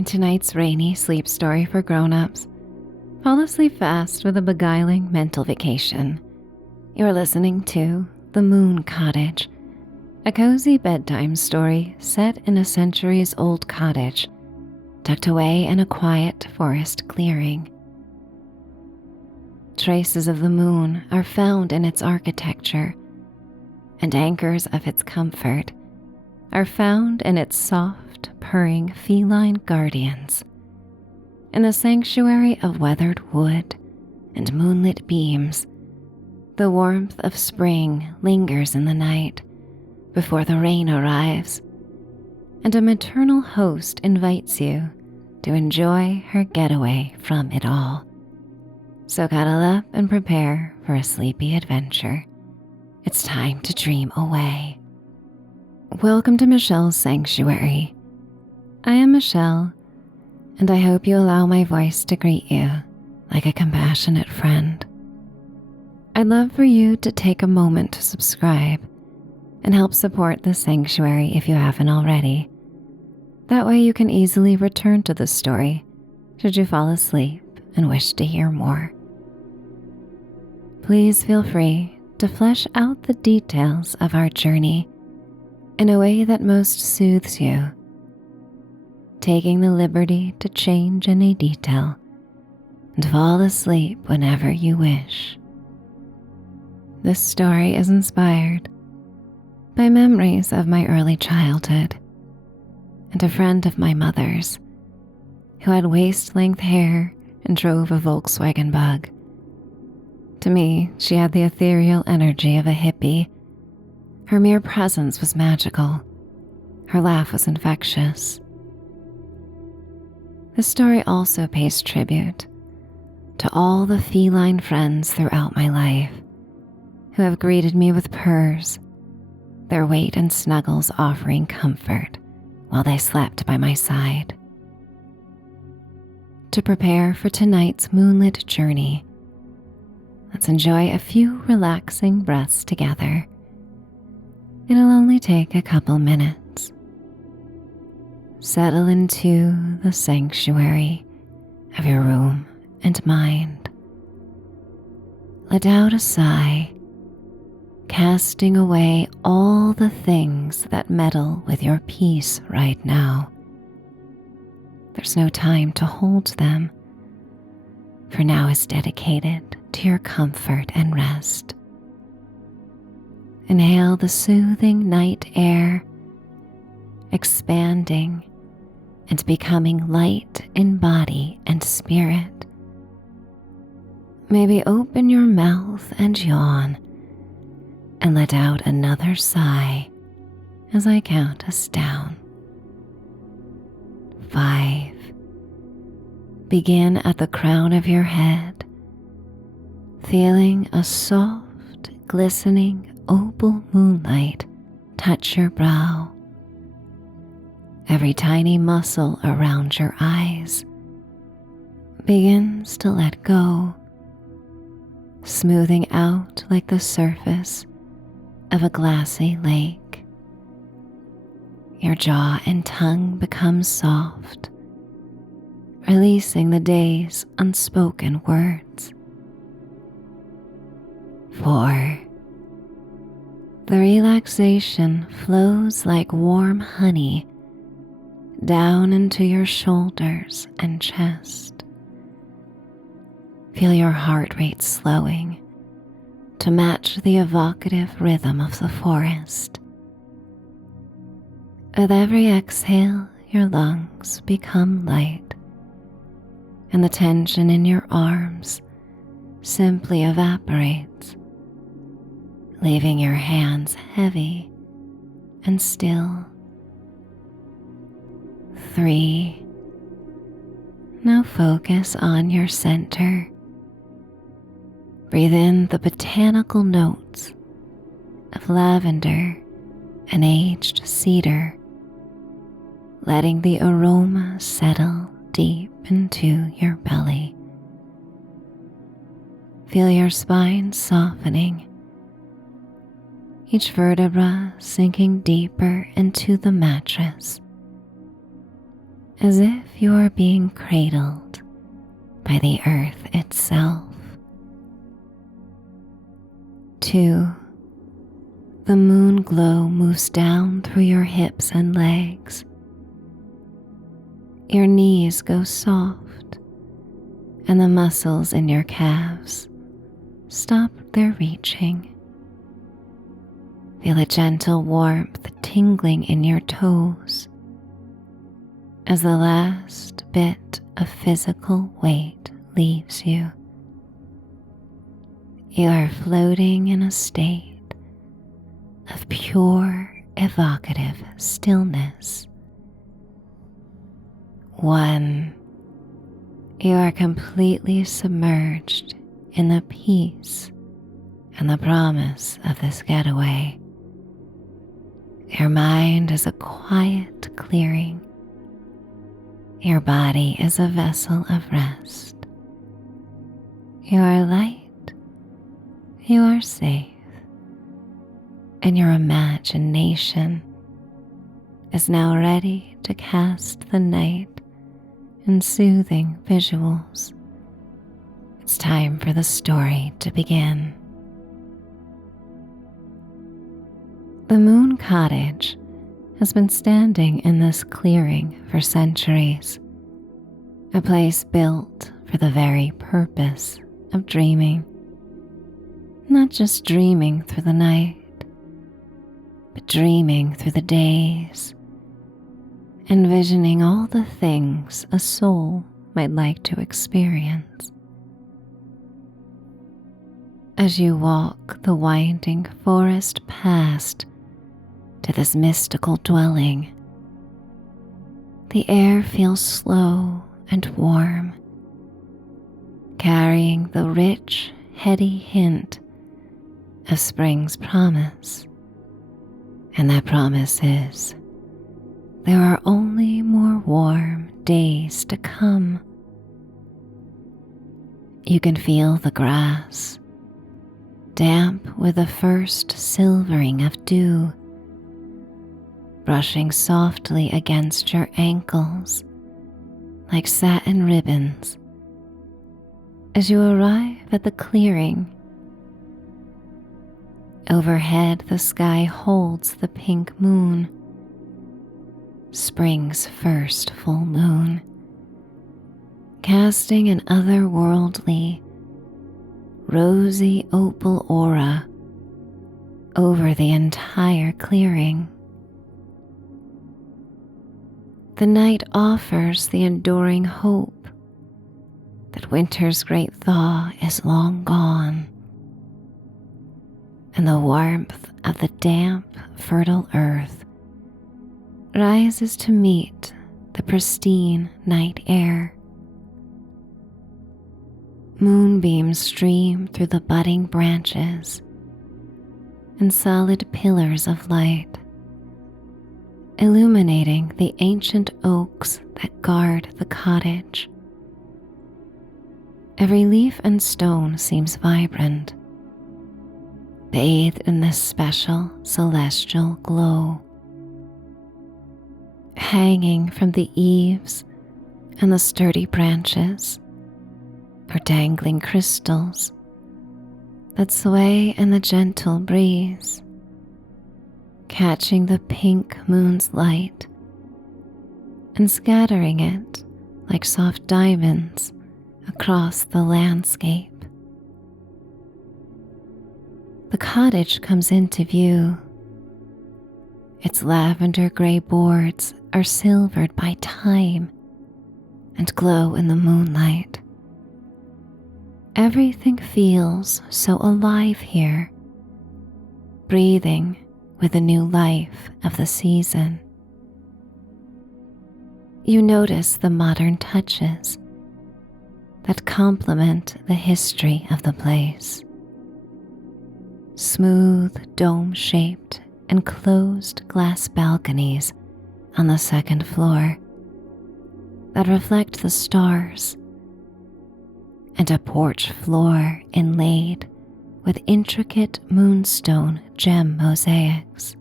In tonight's rainy sleep story for grown-ups, fall asleep fast with a beguiling mental vacation. You're listening to The Moon Cottage, a cozy bedtime story set in a centuries-old cottage tucked away in a quiet forest clearing. Traces of the moon are found in its architecture, and anchors of its comfort are found in its soft, purring feline guardians. In a sanctuary of weathered wood and moonlit beams, the warmth of spring lingers in the night before the rain arrives, and a maternal host invites you to enjoy her getaway from it all. So cuddle up and prepare for a sleepy adventure. It's time to dream away. Welcome to Michelle's Sanctuary. I am Michelle, and I hope you allow my voice to greet you like a compassionate friend. I'd love for you to take a moment to subscribe and help support this sanctuary if you haven't already. That way you can easily return to the story should you fall asleep and wish to hear more. Please feel free to flesh out the details of our journey in a way that most soothes you, taking the liberty to change any detail and fall asleep whenever you wish. This story is inspired by memories of my early childhood and a friend of my mother's who had waist-length hair and drove a Volkswagen Bug. To me, she had the ethereal energy of a hippie. Her mere presence was magical. Her laugh was infectious. The story also pays tribute to all the feline friends throughout my life who have greeted me with purrs, their weight and snuggles offering comfort while they slept by my side. To prepare for tonight's moonlit journey, let's enjoy a few relaxing breaths together. It'll only take a couple minutes. Settle into the sanctuary of your room and mind. Let out a sigh, casting away all the things that meddle with your peace right now. There's no time to hold them, for now is dedicated to your comfort and rest. Inhale the soothing night air, expanding and becoming light in body and spirit. Maybe open your mouth and yawn and let out another sigh as I count us down. 5. Begin at the crown of your head, feeling a soft, glistening opal moonlight touch your brow. Every tiny muscle around your eyes begins to let go, smoothing out like the surface of a glassy lake. Your jaw and tongue become soft, releasing the day's unspoken words. 4. The relaxation flows like warm honey down into your shoulders and chest. Feel your heart rate slowing to match the evocative rhythm of the forest. With every exhale, your lungs become light, and the tension in your arms simply evaporates, leaving your hands heavy and still. 3. Now focus on your center. Breathe in the botanical notes of lavender and aged cedar, letting the aroma settle deep into your belly. Feel your spine softening, each vertebra sinking deeper into the mattress. as if you are being cradled by the earth itself. 2. The moon glow moves down through your hips and legs. Your knees go soft, and the muscles in your calves stop their reaching. Feel a gentle warmth tingling in your toes as the last bit of physical weight leaves you. You are floating in a state of pure, evocative stillness. 1. You are completely submerged in the peace and the promise of this getaway. Your mind is a quiet clearing. Your body is a vessel of rest. You are light. You are safe. And your imagination is now ready to cast the night in soothing visuals. It's time for the story to begin. The Moon Cottage has been standing in this clearing for centuries, a place built for the very purpose of dreaming. Not just dreaming through the night, but dreaming through the days, envisioning all the things a soul might like to experience. As you walk the winding forest past to this mystical dwelling, the air feels slow and warm, carrying the rich, heady hint of spring's promise. And that promise is, there are only more warm days to come. You can feel the grass, damp with the first silvering of dew, brushing softly against your ankles like satin ribbons as you arrive at the clearing. Overhead, the sky holds the pink moon, spring's first full moon, casting an otherworldly, rosy opal aura over the entire clearing. The night offers the enduring hope that winter's great thaw is long gone, and the warmth of the damp, fertile earth rises to meet the pristine night air. Moonbeams stream through the budding branches and solid pillars of light, illuminating the ancient oaks that guard the cottage. Every leaf and stone seems vibrant, bathed in this special celestial glow. Hanging from the eaves and the sturdy branches are dangling crystals that sway in the gentle breeze, catching the pink moon's light and scattering it like soft diamonds across the landscape. The cottage comes into view. Its lavender-grey boards are silvered by time and glow in the moonlight. Everything feels so alive here, breathing with the new life of the season. You notice the modern touches that complement the history of the place. Smooth, dome-shaped and closed glass balconies on the second floor that reflect the stars, and a porch floor inlaid with intricate moonstone gem mosaics.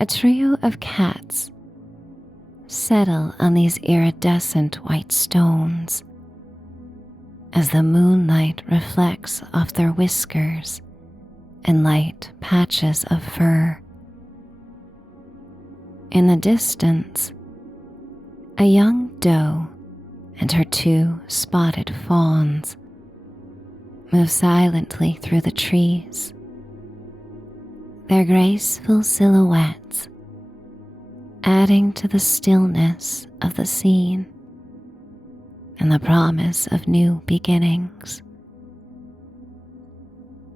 A trio of cats settle on these iridescent white stones as the moonlight reflects off their whiskers and light patches of fur. In the distance, a young doe and her 2 spotted fawns move silently through the trees, their graceful silhouettes adding to the stillness of the scene and the promise of new beginnings.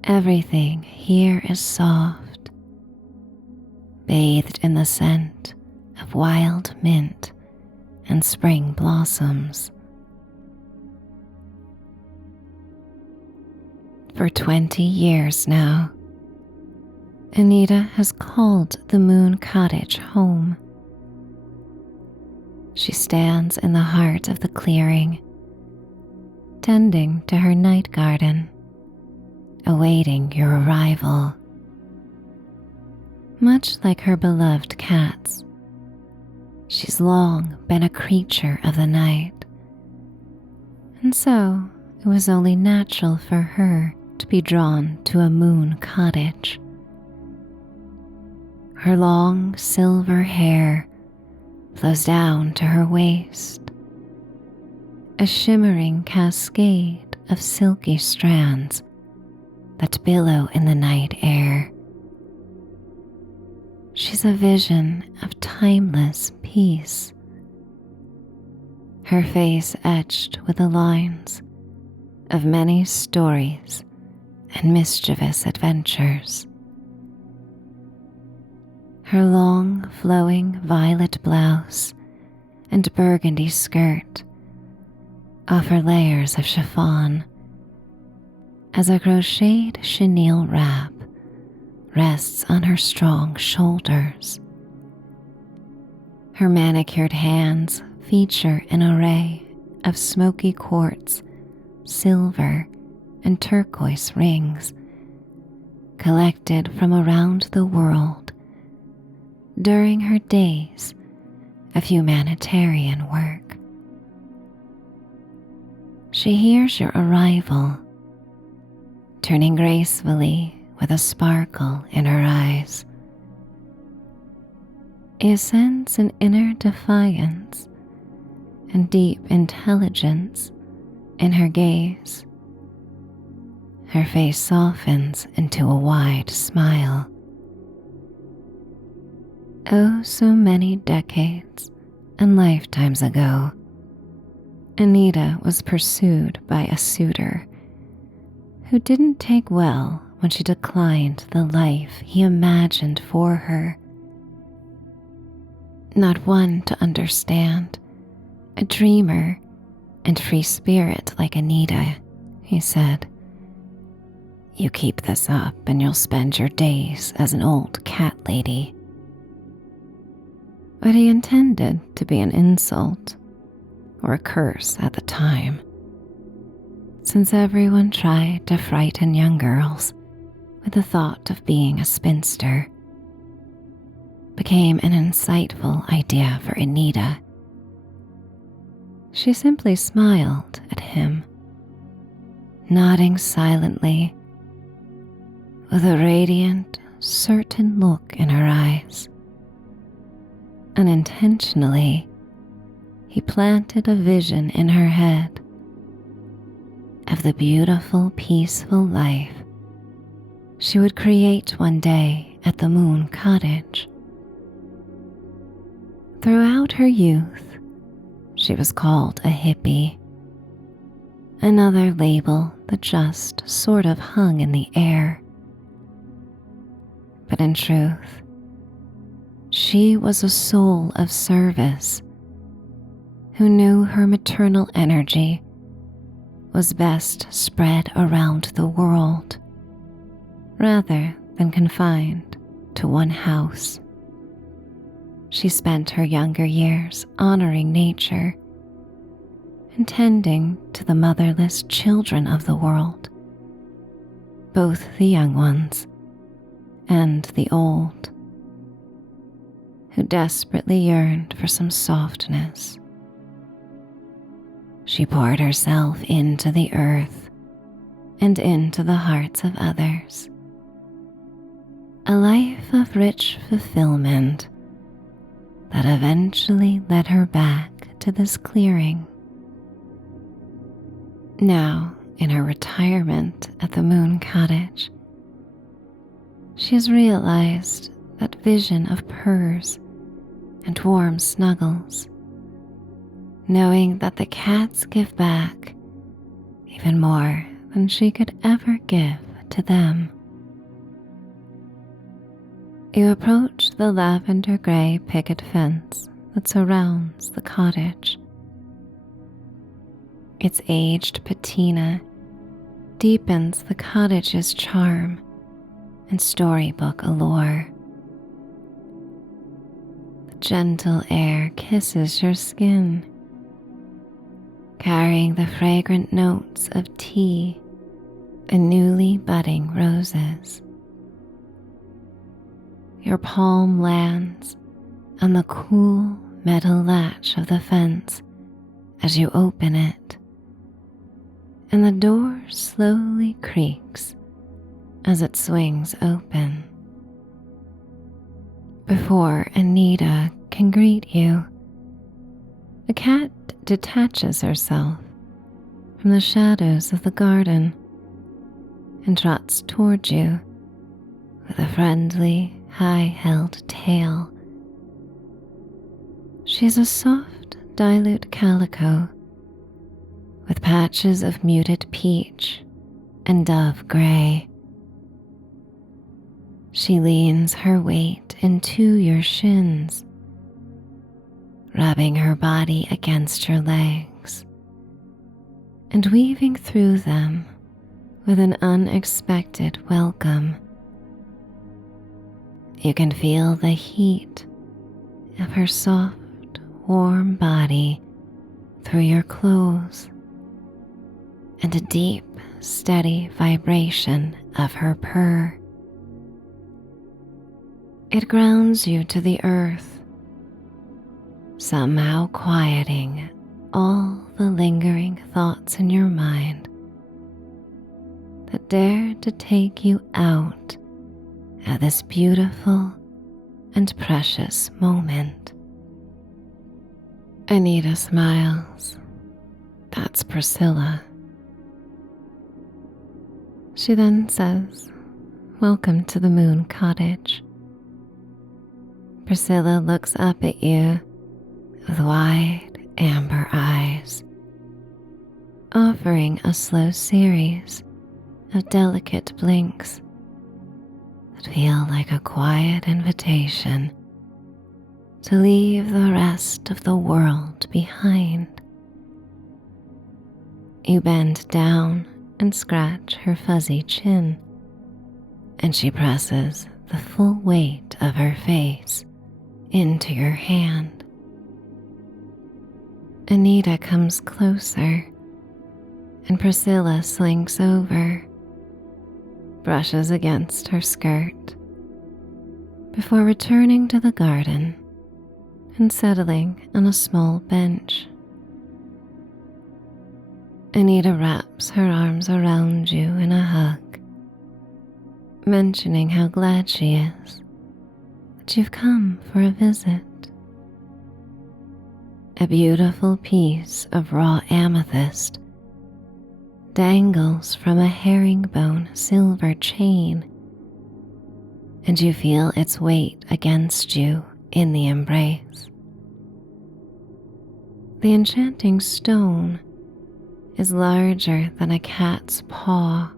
Everything here is soft, bathed in the scent of wild mint and spring blossoms. For 20 years now, Anita has called the Moon Cottage home. She stands in the heart of the clearing, tending to her night garden, awaiting your arrival. Much like her beloved cats, she's long been a creature of the night, and so it was only natural for her to be drawn to a moon cottage. Her long silver hair flows down to her waist, a shimmering cascade of silky strands that billow in the night air. She's a vision of timeless peace, her face etched with the lines of many stories and mischievous adventures. Her long, flowing violet blouse and burgundy skirt offer layers of chiffon as a crocheted chenille wrap rests on her strong shoulders. Her manicured hands feature an array of smoky quartz, silver, and turquoise rings collected from around the world during her days of humanitarian work. She hears your arrival, turning gracefully with a sparkle in her eyes. You sense an inner defiance and deep intelligence in her gaze. Her face softens into a wide smile. Oh, so many decades and lifetimes ago, Anita was pursued by a suitor who didn't take well when she declined the life he imagined for her. Not one to understand, a dreamer and free spirit like Anita, he said. You keep this up and you'll spend your days as an old cat lady. But he intended to be an insult or a curse at the time, since everyone tried to frighten young girls with the thought of being a spinster. Became an insightful idea for Anita. She simply smiled at him, nodding silently with a radiant, certain look in her eyes. Unintentionally, he planted a vision in her head of the beautiful, peaceful life she would create one day at the Moon Cottage. Throughout her youth, she was called a hippie, another label that just sort of hung in the air. But in truth, she was a soul of service who knew her maternal energy was best spread around the world rather than confined to one house. She spent her younger years honoring nature and tending to the motherless children of the world, both the young ones and the old, who desperately yearned for some softness. She poured herself into the earth and into the hearts of others. A life of rich fulfillment that eventually led her back to this clearing. Now, in her retirement at the Moon Cottage, she has realized that vision of purrs and warm snuggles, knowing that the cats give back even more than she could ever give to them. You approach the lavender-grey picket fence that surrounds the cottage. Its aged patina deepens the cottage's charm and storybook allure. The gentle air kisses your skin, carrying the fragrant notes of tea and newly budding roses. Your palm lands on the cool metal latch of the fence as you open it, and the door slowly creaks as it swings open. Before Anita can greet you, the cat detaches herself from the shadows of the garden and trots toward you with a friendly, high-held tail. She's a soft, dilute calico with patches of muted peach and dove gray. She leans her weight into your shins, rubbing her body against your legs and weaving through them with an unexpected welcome. You can feel the heat of her soft, warm body through your clothes and a deep, steady vibration of her purr. It grounds you to the earth, somehow quieting all the lingering thoughts in your mind that dare to take you out at this beautiful and precious moment. Anita smiles. That's Priscilla. She then says, "Welcome to the Moon Cottage." Priscilla looks up at you with wide amber eyes, offering a slow series of delicate blinks that feel like a quiet invitation to leave the rest of the world behind. You bend down and scratch her fuzzy chin, and she presses the full weight of her face into your hand. Anita comes closer, and Priscilla slinks over, brushes against her skirt, before returning to the garden and settling on a small bench. Anita wraps her arms around you in a hug, mentioning how glad she is that you've come for a visit. A beautiful piece of raw amethyst dangles from a herringbone silver chain, and you feel its weight against you in the embrace. The enchanting stone is larger than a cat's paw,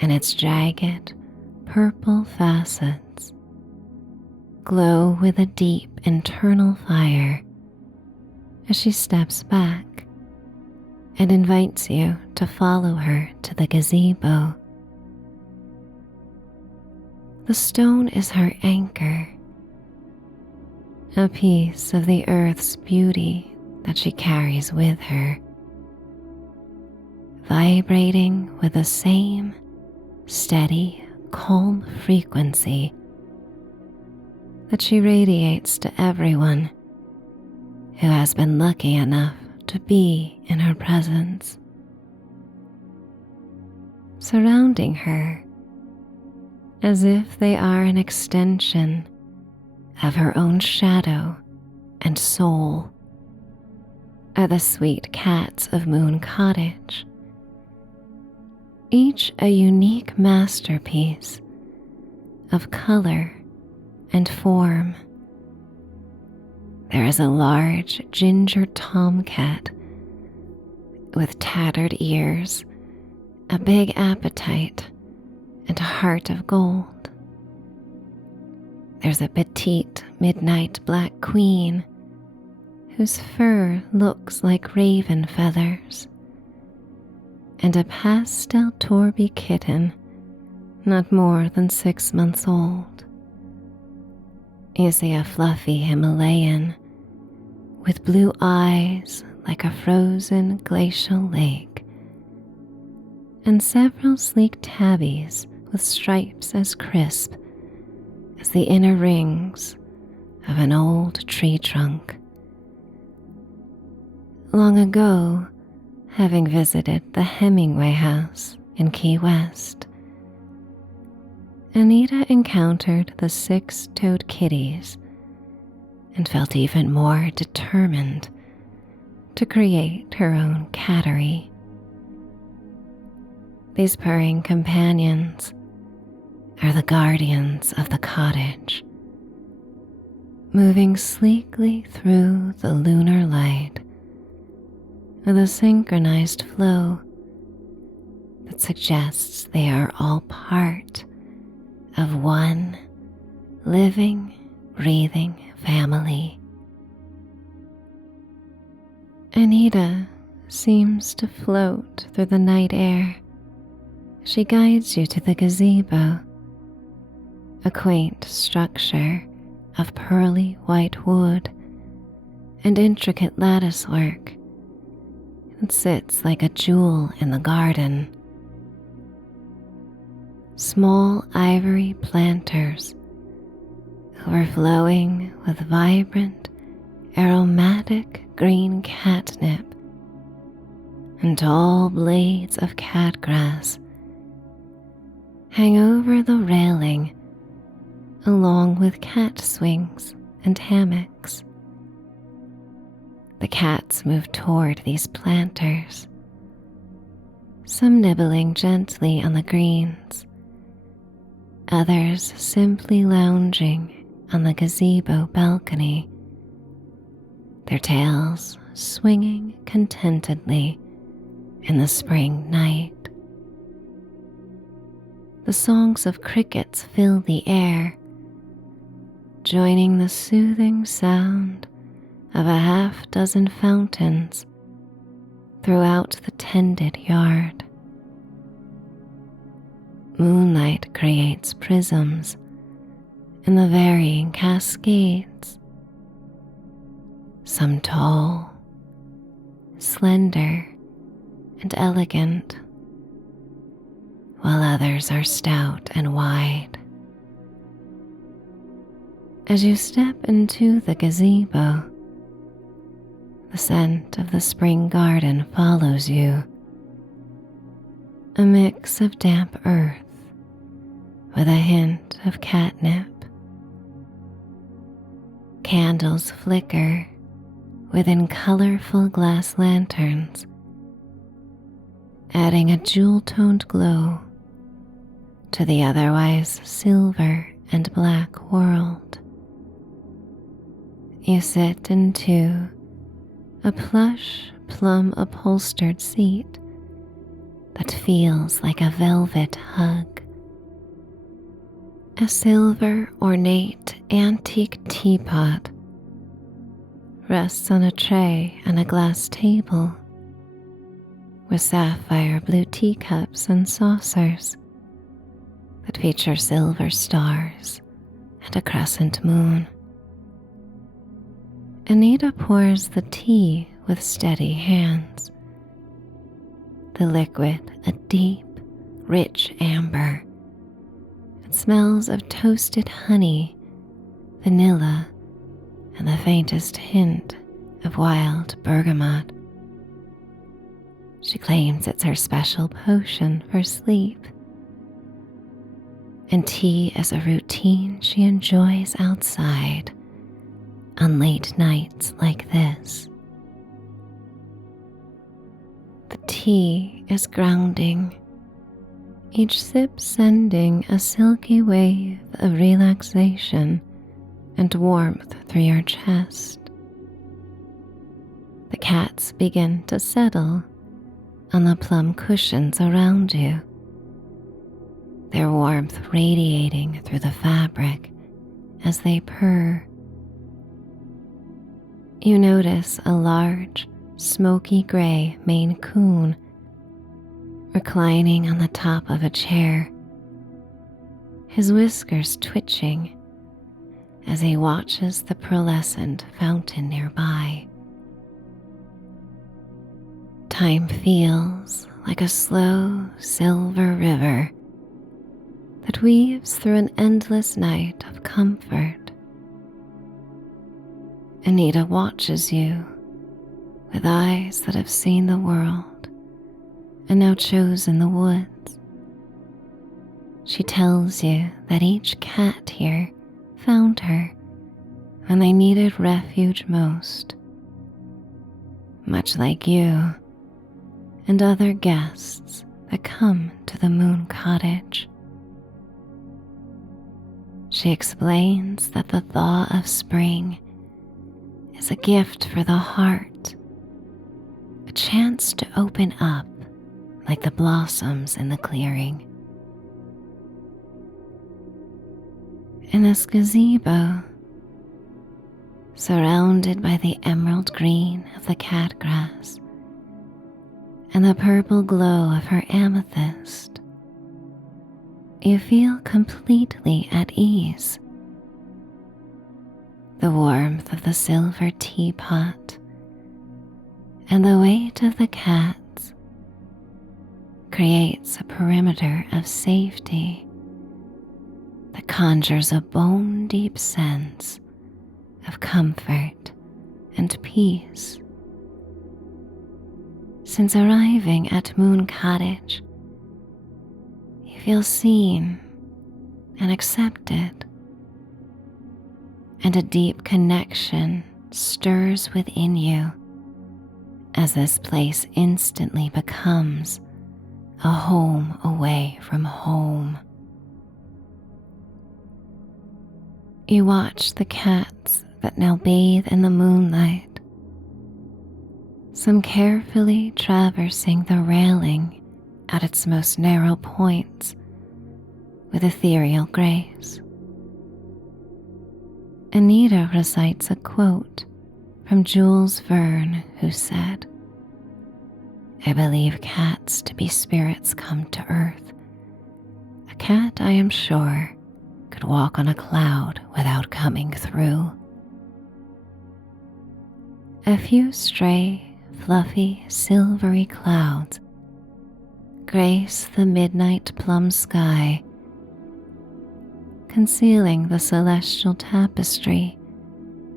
and its jagged, purple facets glow with a deep internal fire as she steps back and invites you to follow her to the gazebo. The stone is her anchor, a piece of the earth's beauty that she carries with her, vibrating with the same steady, calm frequency that she radiates to everyone who has been lucky enough to be in her presence. Surrounding her as if they are an extension of her own shadow and soul are the sweet cats of Moon Cottage, each a unique masterpiece of color and form. There is a large ginger tomcat with tattered ears, a big appetite, and a heart of gold. There's a petite midnight black queen whose fur looks like raven feathers, and a pastel Torby kitten not more than 6 months old. You see a fluffy Himalayan with blue eyes like a frozen glacial lake, and several sleek tabbies with stripes as crisp as the inner rings of an old tree trunk. Long ago, having visited the Hemingway house in Key West, Anita encountered the 6-toed kitties and felt even more determined to create her own cattery. These purring companions are the guardians of the cottage, moving sleekly through the lunar light with a synchronized flow that suggests they are all part of one living, breathing family. Anita seems to float through the night air. She guides you to the gazebo, a quaint structure of pearly white wood and intricate lattice work. It sits like a jewel in the garden. Small ivory planters overflowing with vibrant, aromatic green catnip and tall blades of catgrass hang over the railing along with cat swings and hammocks. The cats move toward these planters, some nibbling gently on the greens, others simply lounging on the gazebo balcony, their tails swinging contentedly in the spring night. The songs of crickets fill the air, joining the soothing sound of a half-dozen fountains throughout the tended yard. Moonlight creates prisms in the varying cascades, some tall, slender, and elegant, while others are stout and wide. As you step into the gazebo, the scent of the spring garden follows you, a mix of damp earth with a hint of catnip. Candles flicker within colorful glass lanterns, adding a jewel-toned glow to the otherwise silver and black world. You sit into a plush, plum-upholstered seat that feels like a velvet hug. A silver, ornate, antique teapot rests on a tray on a glass table with sapphire blue teacups and saucers that feature silver stars and a crescent moon. Anita pours the tea with steady hands. The liquid a deep, rich amber. It smells of toasted honey vanilla, and the faintest hint of wild bergamot. She claims it's her special potion for sleep, and tea is a routine she enjoys outside on late nights like this. The tea is grounding, each sip sending a silky wave of relaxation and warmth through your chest. The cats begin to settle on the plum cushions around you, their warmth radiating through the fabric as they purr. You notice a large, smoky gray Maine Coon reclining on the top of a chair, his whiskers twitching as he watches the pearlescent fountain nearby. Time feels like a slow silver river that weaves through an endless night of comfort. Anita watches you with eyes that have seen the world and now chosen the woods. She tells you that each cat here found her when they needed refuge most, much like you and other guests that come to the Moon Cottage. She explains that the thaw of spring is a gift for the heart, a chance to open up like the blossoms in the clearing. In this gazebo, surrounded by the emerald green of the catgrass and the purple glow of her amethyst, you feel completely at ease. The warmth of the silver teapot and the weight of the cats creates a perimeter of safety that conjures a bone-deep sense of comfort and peace. Since arriving at Moon Cottage, you feel seen and accepted, and a deep connection stirs within you as this place instantly becomes a home away from home. You watch the cats that now bathe in the moonlight, some carefully traversing the railing at its most narrow points with ethereal grace. Anita recites a quote from Jules Verne, who said, "I believe cats to be spirits come to earth. A cat, I am sure, could walk on a cloud without coming through." A few stray, fluffy, silvery clouds grace the midnight plum sky, concealing the celestial tapestry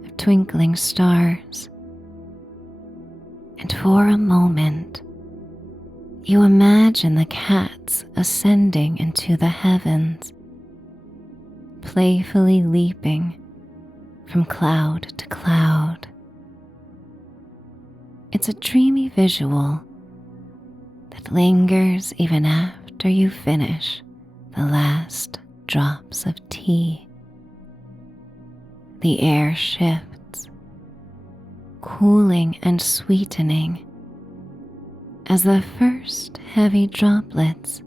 of twinkling stars. And for a moment, you imagine the cats ascending into the heavens, playfully leaping from cloud to cloud. It's a dreamy visual that lingers even after you finish the last drops of tea. The air shifts, cooling and sweetening as the first heavy droplets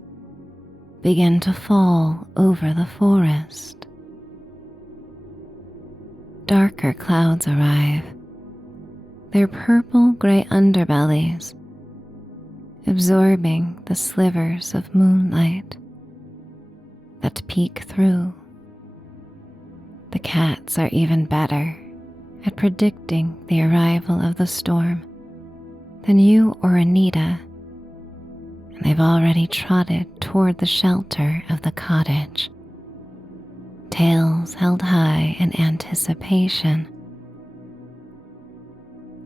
begin to fall over the forest. Darker clouds arrive, their purple-gray underbellies absorbing the slivers of moonlight that peek through. The cats are even better at predicting the arrival of the storm than you or Anita, and they've already trotted toward the shelter of the cottage, tails held high in anticipation.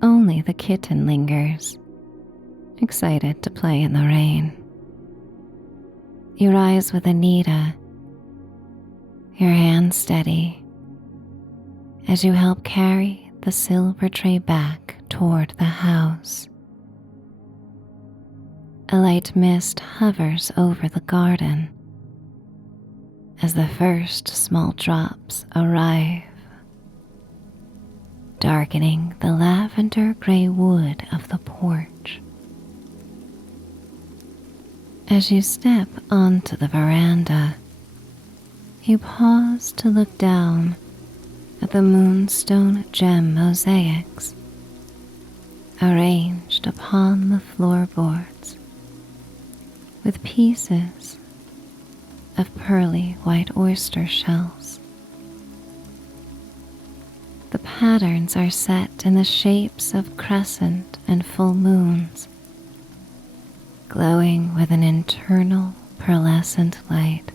Only the kitten lingers, excited to play in the rain. You rise with Anita, your hands steady, as you help carry the silver tray back toward the house. A light mist hovers over the garden as the first small drops arrive, darkening the lavender-grey wood of the porch. As you step onto the veranda, you pause to look down at the moonstone gem mosaics arranged upon the floorboards with pieces of pearly white oyster shells. The patterns are set in the shapes of crescent and full moons, glowing with an internal pearlescent light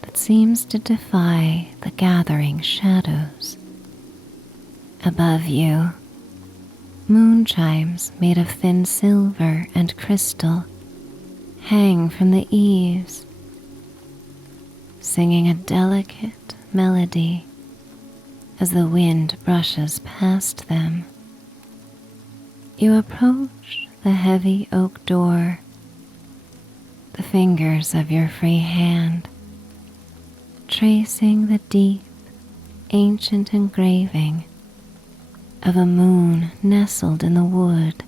that seems to defy the gathering shadows. Above you, moon chimes made of thin silver and crystal hang from the eaves, singing a delicate melody as the wind brushes past them. You approach the heavy oak door, the fingers of your free hand tracing the deep, ancient engraving of a moon nestled in the wood.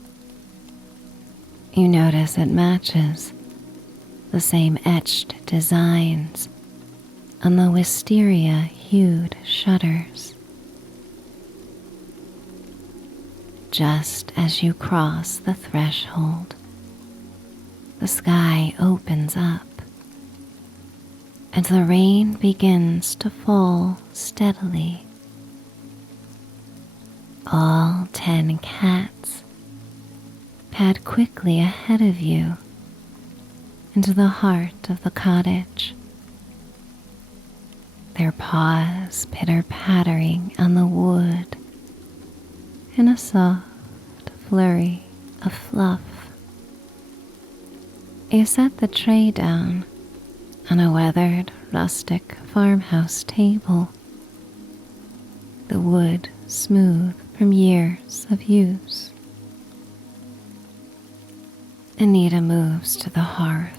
You notice it matches the same etched designs on the wisteria-hued shutters. Just as you cross the threshold, the sky opens up and the rain begins to fall steadily. All 10 cats pad quickly ahead of you into the heart of the cottage, their paws pitter-pattering on the wood in a soft flurry of fluff. You set the tray down on a weathered rustic farmhouse table, the wood smooth from years of use. Anita moves to the hearth,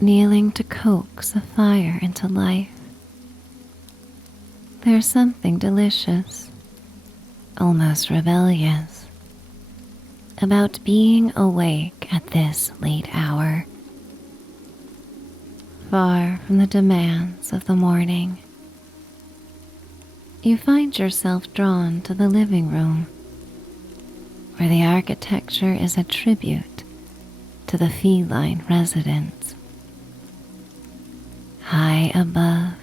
kneeling to coax a fire into life. There's something delicious, almost rebellious, about being awake at this late hour, far from the demands of the morning. You find yourself drawn to the living room, where the architecture is a tribute to the feline residence. High above,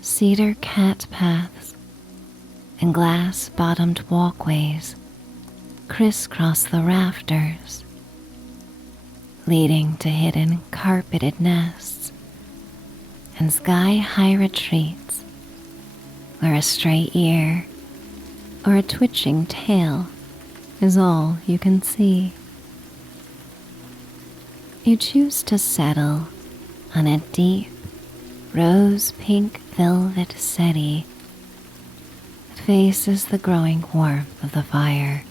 cedar cat paths and glass-bottomed walkways crisscross the rafters, leading to hidden carpeted nests and sky-high retreats where a stray ear or a twitching tail is all you can see. You choose to settle on a deep rose-pink velvet settee that faces the growing warmth of the fire.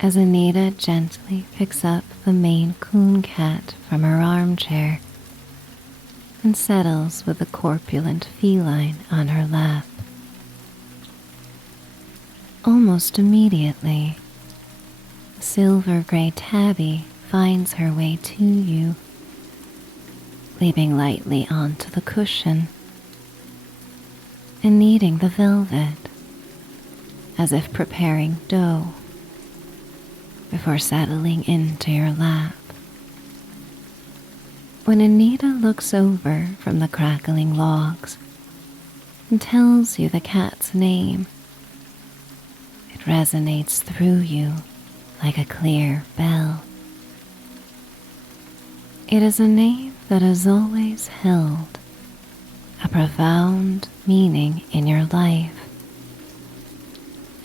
As Anita gently picks up the Maine Coon cat from her armchair and settles with the corpulent feline on her lap. Almost immediately, the silver-gray tabby finds her way to you, leaping lightly onto the cushion and kneading the velvet as if preparing dough before settling into your lap. When Anita looks over from the crackling logs and tells you the cat's name, it resonates through you like a clear bell. It is a name that has always held a profound meaning in your life,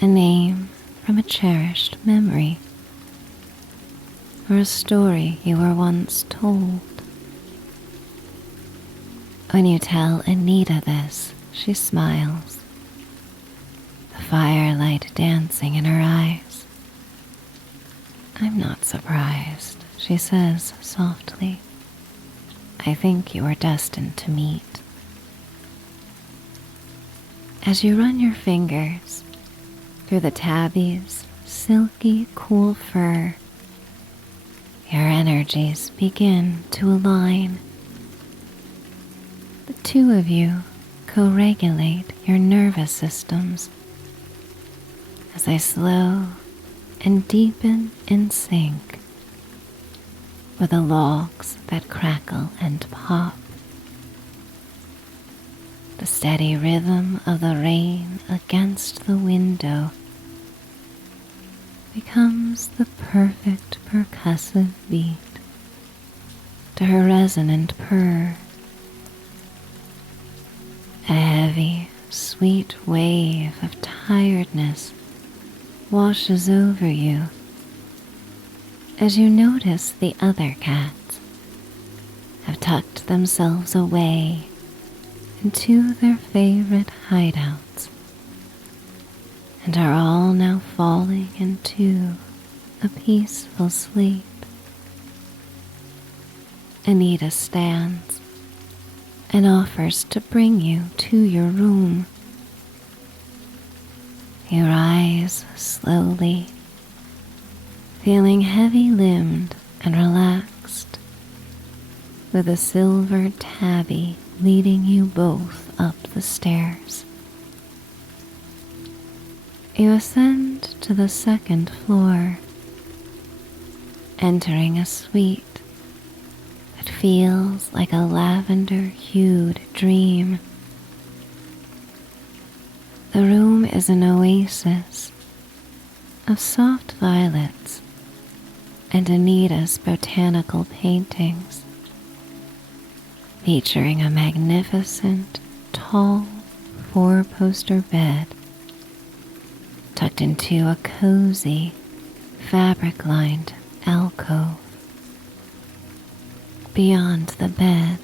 a name from a cherished memory, or a story you were once told. When you tell Anita this, she smiles, the firelight dancing in her eyes. "I'm not surprised," she says softly. "I think you are destined to meet." As you run your fingers through the tabby's silky, cool fur, your energies begin to align. The two of you co-regulate your nervous systems as they slow and deepen in sync with the logs that crackle and pop. The steady rhythm of the rain against the window becomes the perfect percussive beat to her resonant purr. A heavy, sweet wave of tiredness washes over you as you notice the other cats have tucked themselves away into their favorite hideouts and are all now falling into a peaceful sleep. Anita stands and offers to bring you to your room. You rise slowly, feeling heavy-limbed and relaxed, with a silver tabby leading you both up the stairs. You ascend to the second floor, entering a suite that feels like a lavender-hued dream. The room is an oasis of soft violets and Anita's botanical paintings, featuring a magnificent, tall, four-poster bed tucked into a cozy, fabric-lined alcove. Beyond the bed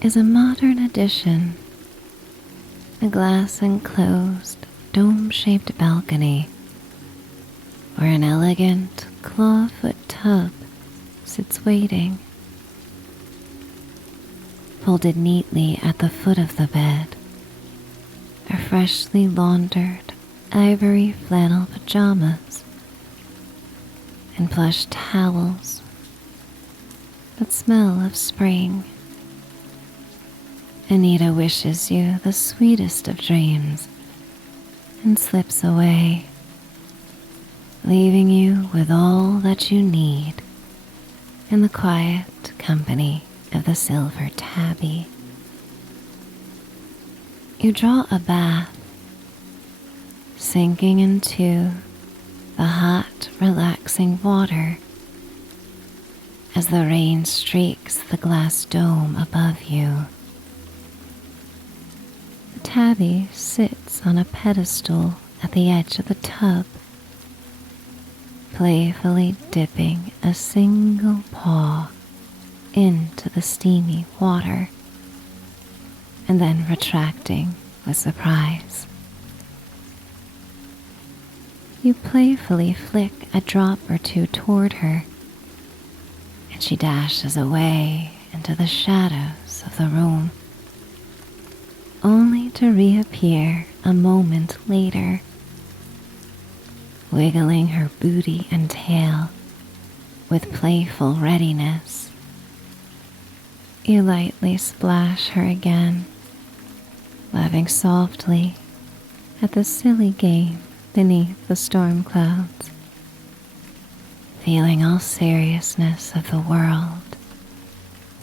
is a modern addition, a glass-enclosed, dome-shaped balcony where an elegant clawfoot tub sits waiting. Folded neatly at the foot of the bed are freshly laundered ivory flannel pajamas and plush towels that smell of spring. Anita wishes you the sweetest of dreams and slips away, leaving you with all that you need in the quiet company of the silver tabby. You draw a bath, sinking into the hot, relaxing water as the rain streaks the glass dome above you. The tabby sits on a pedestal at the edge of the tub, playfully dipping a single paw into the steamy water and then retracting with surprise. You playfully flick a drop or two toward her, and she dashes away into the shadows of the room, only to reappear a moment later, wiggling her booty and tail with playful readiness. You lightly splash her again, laughing softly at the silly game beneath the storm clouds, feeling all seriousness of the world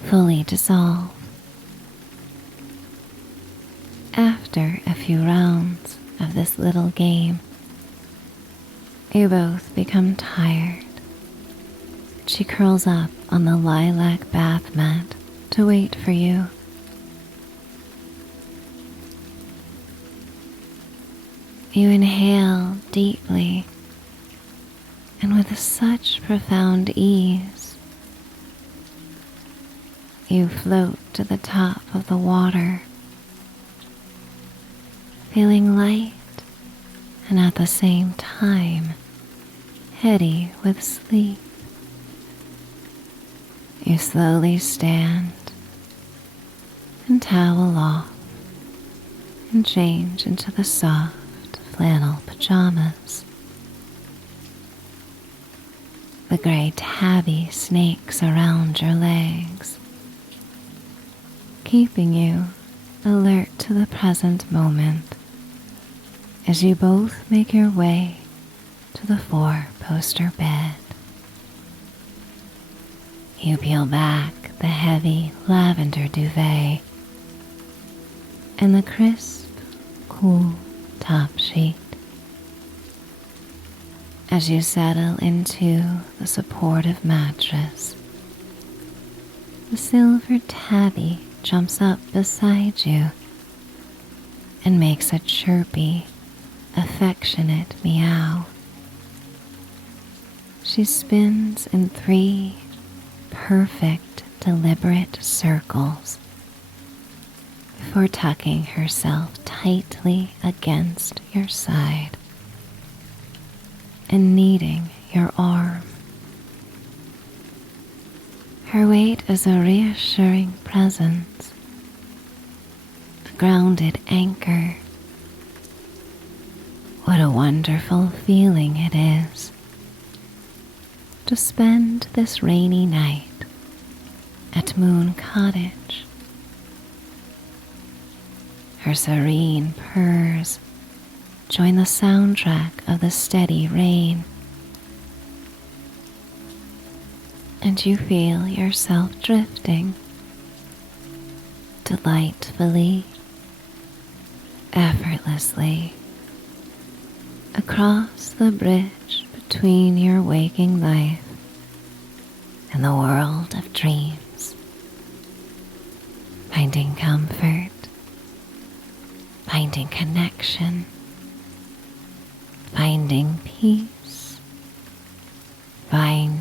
fully dissolve. After a few rounds of this little game, you both become tired She curls up on the lilac bath mat to wait for you. You inhale deeply and with such profound ease. You float to the top of the water, feeling light and at the same time heady with sleep. You slowly stand and towel off and change into the soft flannel pajamas. The gray tabby snakes around your legs, keeping you alert to the present moment as you both make your way to the four-poster bed. You peel back the heavy lavender duvet and the crisp, cool top sheet. As you settle into the supportive mattress, the silver tabby jumps up beside you and makes a chirpy, affectionate meow. She spins in 3 perfect, deliberate circles before tucking herself tightly against your side and kneading your arm. Her weight is a reassuring presence, a grounded anchor. What a wonderful feeling it is to spend this rainy night at Moon Cottage. Her serene purrs join the soundtrack of the steady rain, and you feel yourself drifting delightfully, effortlessly across the bridge between your waking life and the world of dreams, finding comfort, finding connection, finding peace, finding